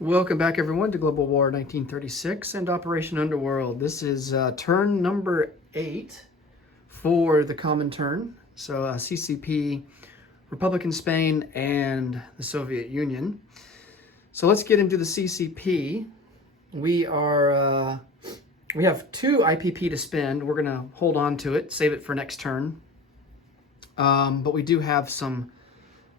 Welcome back, everyone, to Global War 1936 and Operation Underworld. This is turn number 8 for the common turn. So CCP, Republican Spain, and the Soviet Union. So let's get into the CCP. We have 2 IPP to spend. We're going to hold on to it, save it for next turn. But we do have some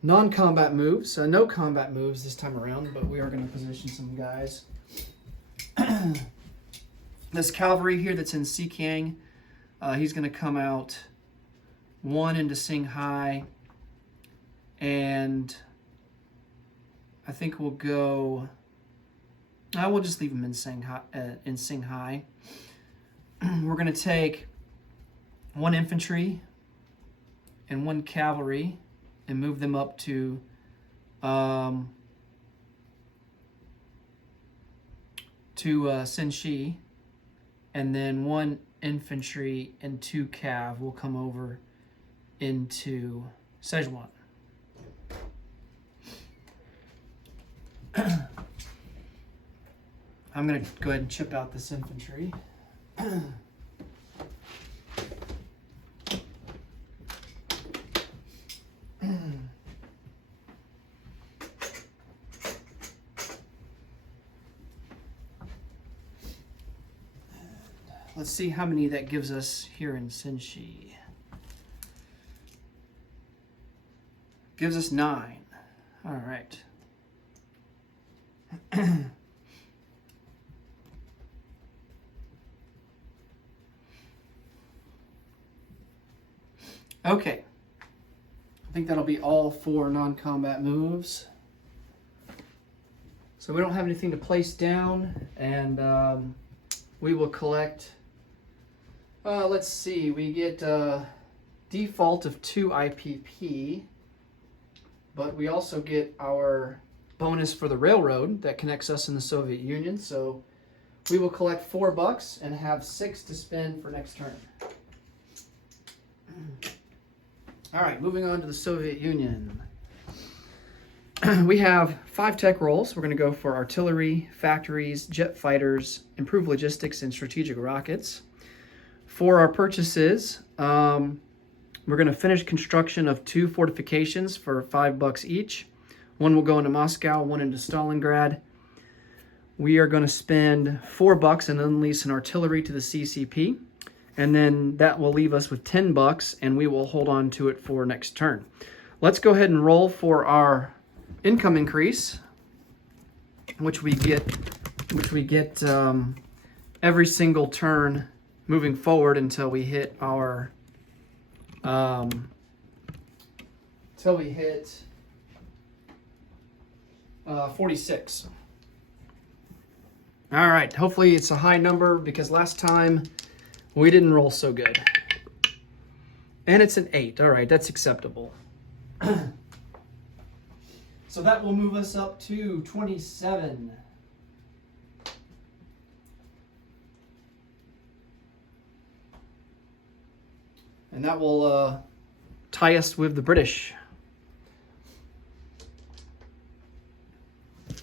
non-combat moves, no combat moves this time around, but we are going to position some guys. This cavalry here that's in Xikang, he's going to come out 1 into Shanghai, and I think we'll go. I will just leave him in Shanghai. We're going to take 1 infantry and 1 cavalry and move them up to Senshi, and then 1 infantry and 2 cav will come over into Sichuan. I'm going to go ahead and chip out this infantry. Let's see how many that gives us here in Senshi. Gives us 9. All right. Okay. I think that'll be all 4 non-combat moves. So we don't have anything to place down, and we will collect. Let's see, we get default of 2 IPP, but we also get our bonus for the railroad that connects us in the Soviet Union. So we will collect $4 and have 6 to spend for next turn. All right, moving on to the Soviet Union. We have 5 tech roles. We're going to go for artillery, factories, jet fighters, improved logistics, and strategic rockets. For our purchases, we're going to finish construction of 2 fortifications for $5 each. 1 will go into Moscow, 1 into Stalingrad. We are going to spend $4 and unleash an artillery to the CCP. And then that will leave us with $10, and we will hold on to it for next turn. Let's go ahead and roll for our income increase, which we get every single turn moving forward until we hit our 46. All right, hopefully it's a high number because last time we didn't roll so good. And it's an 8. All right, that's acceptable. So that will move us up to 27. And that will tie us with the British.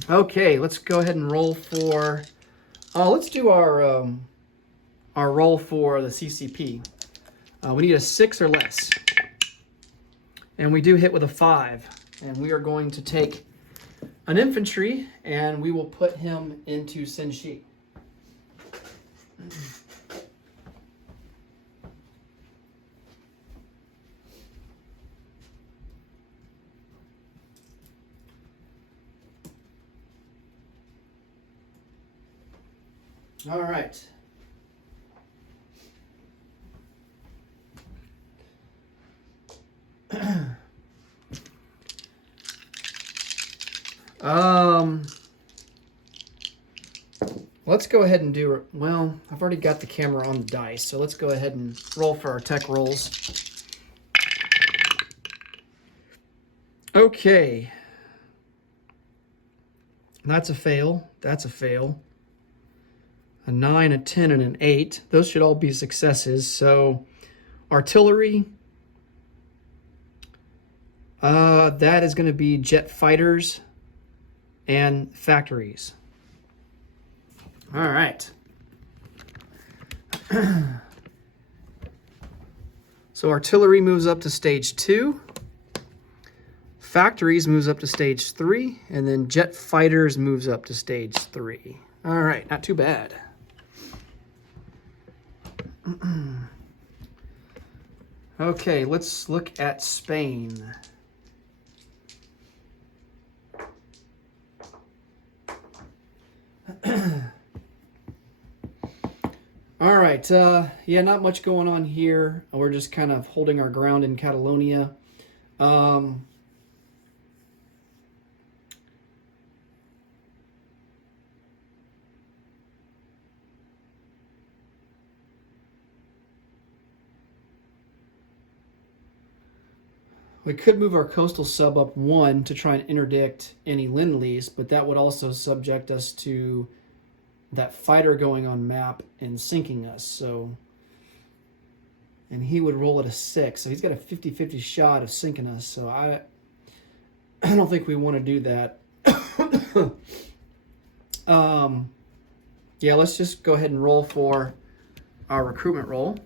Okay, let's go ahead and roll for. Let's do our roll for the CCP. We need a 6 or less, and we do hit with a 5. And we are going to take an infantry, and we will put him into Senshi. All right. Let's go ahead and do, well, I've already got the camera on the dice, so let's go ahead and roll for our tech rolls. Okay. That's a fail. That's a fail. A 9, a 10, and an 8. Those should all be successes. So artillery, that is going to be jet fighters and factories. All right. So artillery moves up to stage 2. Factories moves up to stage 3, and then jet fighters moves up to stage 3. All right, not too bad. Okay, let's look at Spain. All right, yeah, not much going on here. We're just kind of holding our ground in Catalonia. We could move our coastal sub up 1 to try and interdict any Lend-Lease, but that would also subject us to that fighter going on map and sinking us. So, and he would roll at a 6, so he's got a 50-50 shot of sinking us. So I don't think we want to do that. Yeah, let's just go ahead and roll for our recruitment roll.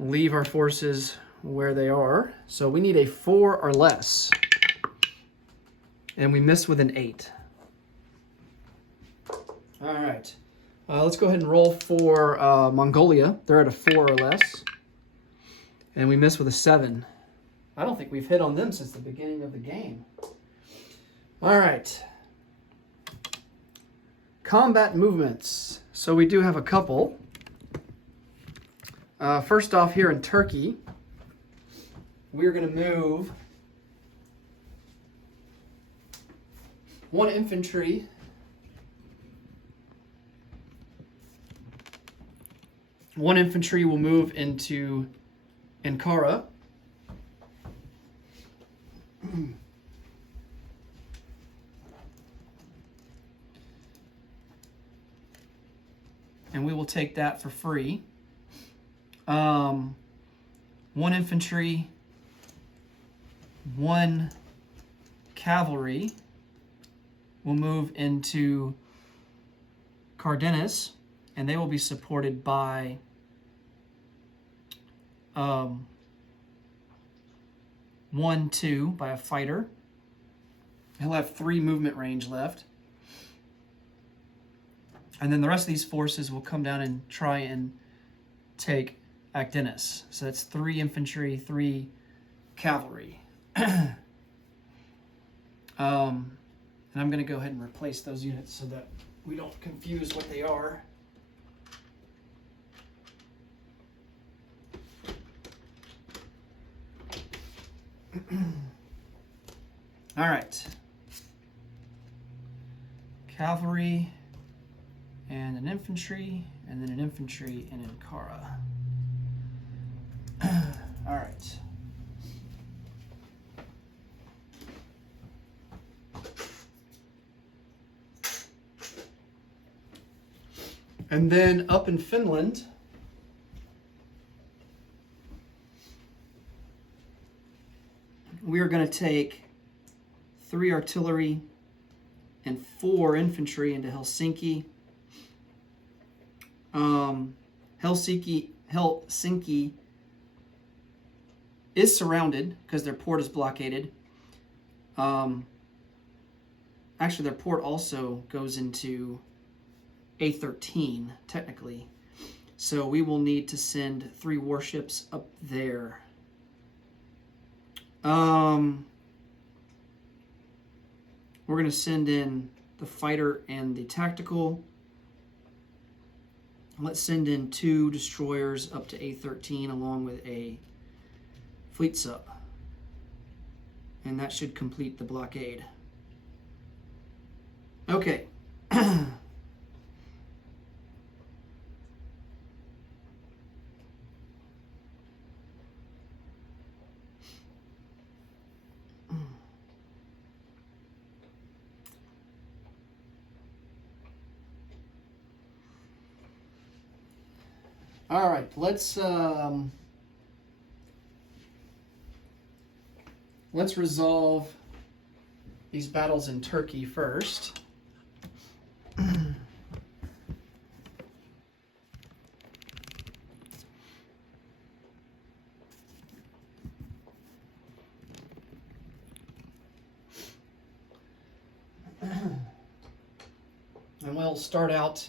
Leave our forces where they are. So we need a 4 or less. And we miss with an 8. All right. Let's go ahead and roll for Mongolia. They're at a 4 or less. And we miss with a 7. I don't think we've hit on them since the beginning of the game. All right. Combat movements. So we do have a couple. First off, here in Turkey, we're going to move 1 infantry will move into Ankara. And we will take that for free. 1 infantry, 1 cavalry will move into Cardenas, and they will be supported by 1-2 by a fighter. He'll have 3 movement range left. And then the rest of these forces will come down and try and take Agdenes. So that's 3 infantry, 3 cavalry. And I'm going to go ahead and replace those units so that we don't confuse what they are. All right. Cavalry and an infantry, and then an infantry in Ankara. All right. And then up in Finland, we are going to take 3 artillery and 4 infantry into Helsinki. Helsinki is surrounded because their port is blockaded. Actually, their port also goes into A13, technically. So we will need to send 3 warships up there. We're going to send in the fighter and the tactical. Let's send in 2 destroyers up to A13 along with a fleet sub. And that should complete the blockade. Okay. All right, let's resolve these battles in Turkey first. And we'll start out,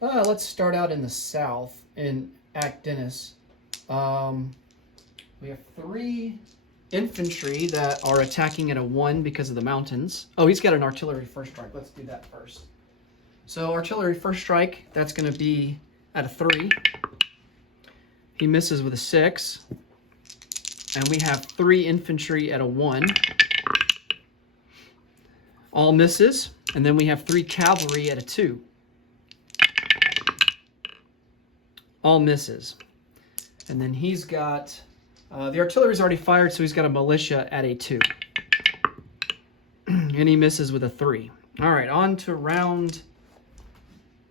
let's start out in the south, in Akdeniz. We have 3 infantry that are attacking at a 1 because of the mountains. Oh, he's got an artillery first strike. Let's do that first. So artillery first strike, that's going to be at a 3. He misses with a 6. And we have 3 infantry at a 1. All misses. And then we have 3 cavalry at a 2. All misses. And then he's got, the artillery's already fired, so he's got a militia at a 2. And he misses with a 3. All right, on to round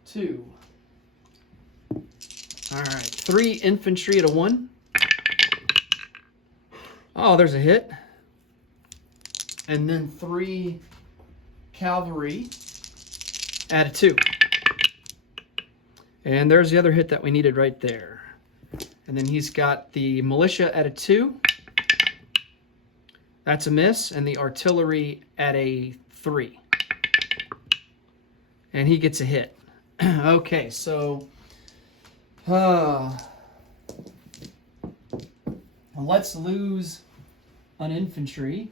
2. All right, 3 infantry at a 1. Oh, there's a hit. And then 3 cavalry at a 2. And there's the other hit that we needed right there. And then he's got the militia at a 2. That's a miss. And the artillery at a 3. And he gets a hit. Okay, so let's lose an infantry.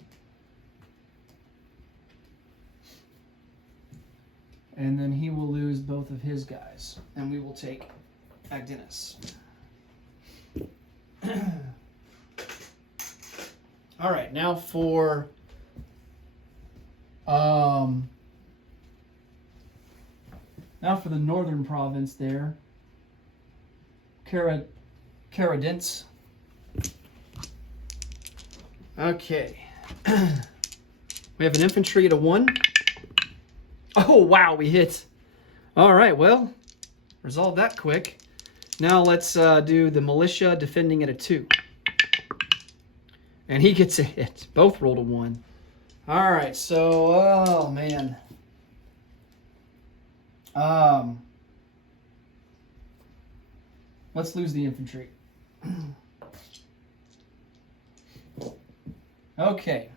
And then he will lose both of his guys. And we will take Akdeniz. All right, now for the northern province there, Karadinsk. Okay. We have an infantry at a 1. Oh, wow, we hit. All right, well, resolve that quick. Now let's do the militia defending at a 2. And he gets a hit. Both rolled a 1. All right, so, oh, man. Let's lose the infantry. Okay.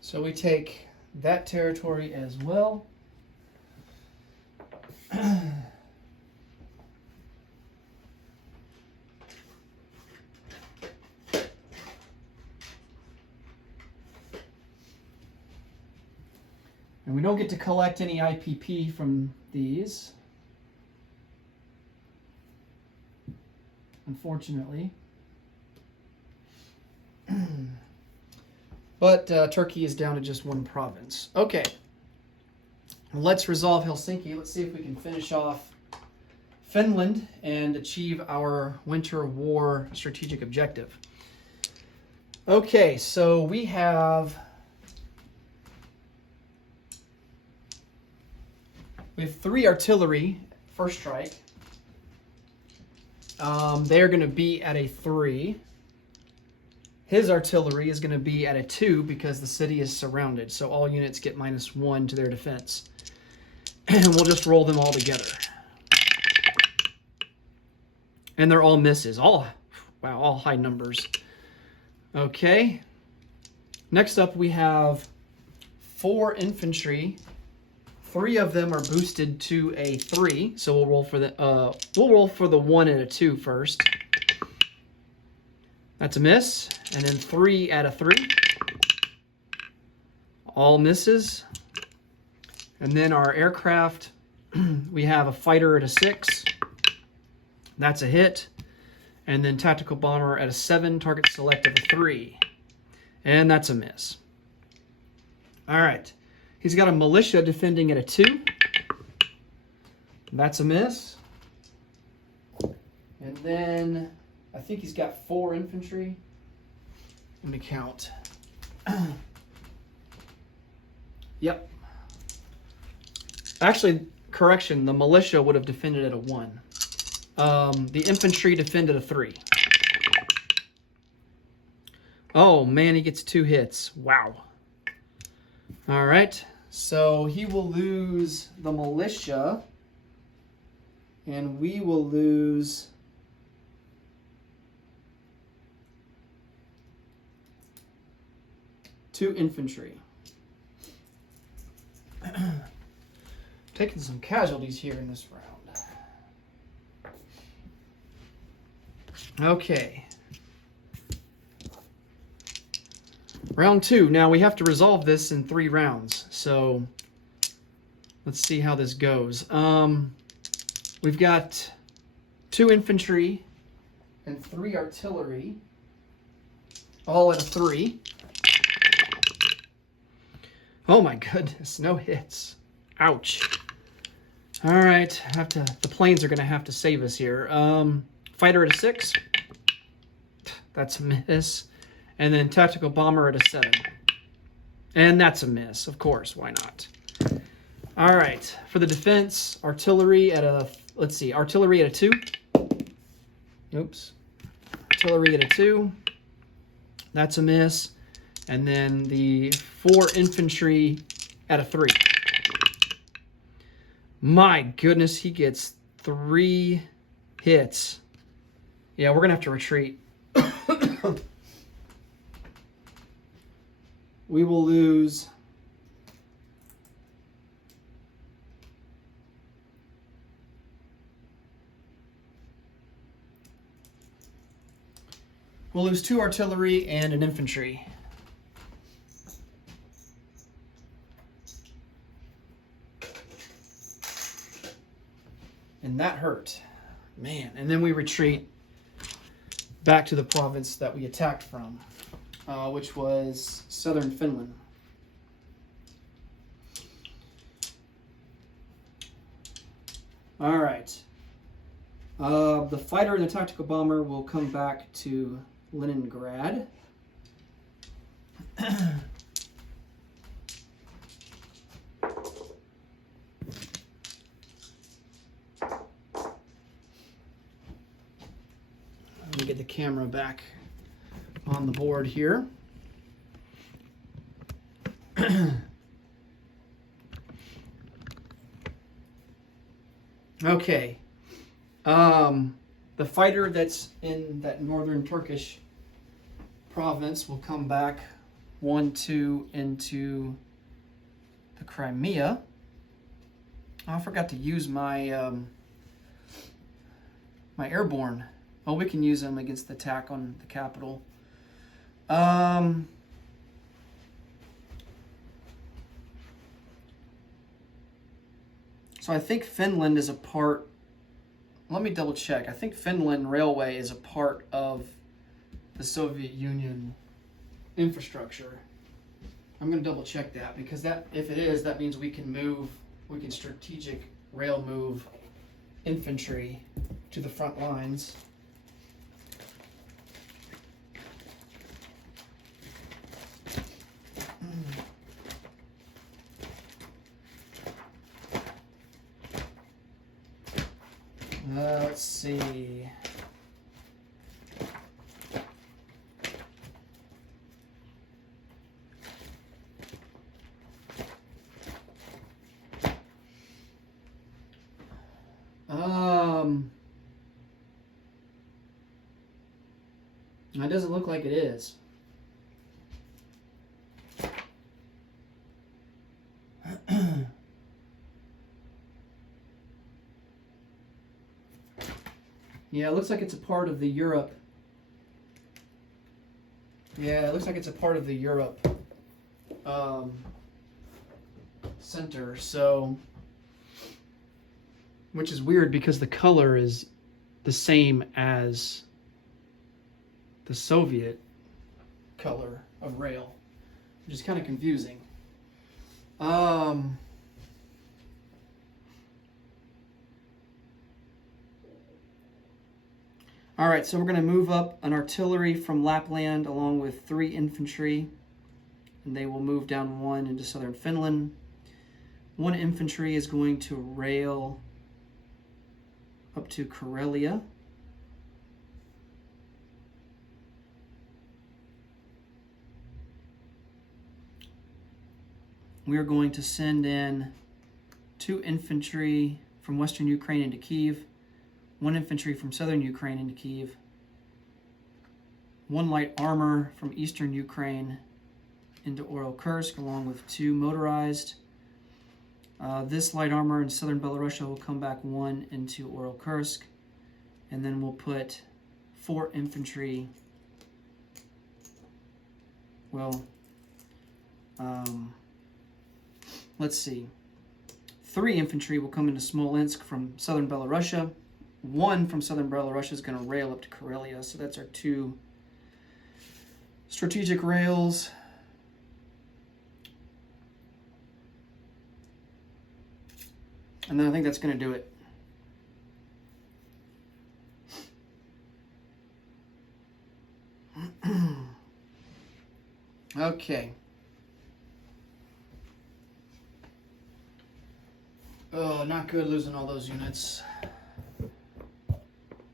So we take that territory as well. And we don't get to collect any IPP from these, unfortunately. But Turkey is down to just 1 province. Okay, let's resolve Helsinki. Let's see if we can finish off Finland and achieve our Winter War strategic objective. Okay, so we have 3 artillery first strike. They're going to be at a 3. His artillery is going to be at a 2 because the city is surrounded. So all units get -1 to their defense. And we'll just roll them all together. And they're all misses. All high numbers. Okay. Next up we have 4 infantry. 3 of them are boosted to a 3. So we'll roll for the 1 and a 2 first. That's a miss. And then 3 at a 3. All misses. And then our aircraft, we have a fighter at a 6. That's a hit. And then tactical bomber at a 7, target select of a 3. And that's a miss. All right. He's got a militia defending at a 2. That's a miss. And then I think he's got 4 infantry. Let me count. Yep. Actually, correction, the militia would have defended at a 1. The infantry defend at a 3. Oh, man, he gets 2 hits. Wow. All right. So he will lose the militia, and we will lose two infantry. Taking some casualties here in this round. Okay. Round 2. Now we have to resolve this in 3 rounds. So let's see how this goes. We've got 2 infantry and 3 artillery, all at a 3. Oh my goodness, no hits. Ouch. All right, the planes are gonna have to save us here. Fighter at a 6. That's a miss. And then tactical bomber at a 7. And that's a miss, of course, why not? All right, for the defense, artillery at a, let's see, artillery at a 2. Oops. Artillery at a 2. That's a miss. And then the 4 infantry at a 3. My goodness, he gets 3 hits. Yeah, we're going to have to retreat. We will lose we'll lose 2 artillery and an infantry. And that hurt. Man, and then we retreat back to the province that we attacked from, which was southern Finland. All right. The fighter and the tactical bomber will come back to Leningrad. Let me get the camera back on the board here. Okay. The fighter that's in that northern Turkish province will come back 1-2 into the Crimea. Oh, I forgot to use my my airborne. Oh, we can use them against the attack on the capital. So I think Finland is a part. Let me double check. I think Finland Railway is a part of the Soviet Union infrastructure. I'm going to double check that, because that, if it is, that means we can strategic rail move infantry to the front lines. Let's see. It doesn't look like it is. Yeah, it looks like it's a part of the Europe. Yeah, it looks like it's a part of the Europe center. So, which is weird because the color is the same as the Soviet color of rail, which is kind of confusing. All right, so we're going to move up an artillery from Lapland along with 3 infantry, and they will move down 1 into southern Finland. 1 infantry is going to rail up to Karelia. We are going to send in 2 infantry from western Ukraine into Kyiv, 1 infantry from southern Ukraine into Kyiv, 1 light armor from eastern Ukraine into Kursk, along with 2 motorized. This light armor in southern Belarus will come back 1 into Kursk, and then we'll put 4 infantry. Well, let's see. 3 infantry will come into Smolensk from southern Belarus. 1 from southern Belarus is going to rail up to Karelia, so that's our 2 strategic rails. And then I think that's going to do it. Okay. Oh, not good losing all those units.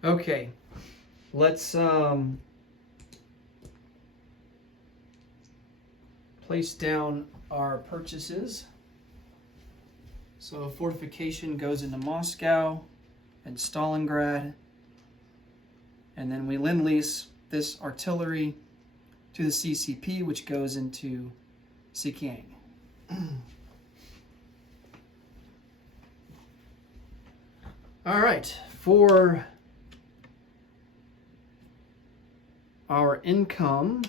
Okay. Let's place down our purchases. So fortification goes into Moscow and Stalingrad. And then we lend-lease this artillery to the CCP, which goes into Xinjiang. All right, for our income,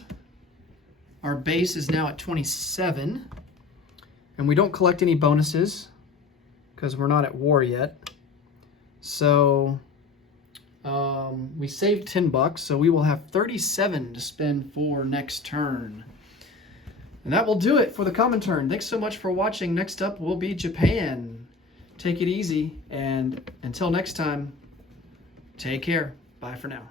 our base is now at 27, and we don't collect any bonuses because we're not at war yet. So we saved $10, so we will have 37 to spend for next turn. And that will do it for the common turn. Thanks so much for watching. Next up will be Japan. Take it easy, and until next time, take care. Bye for now.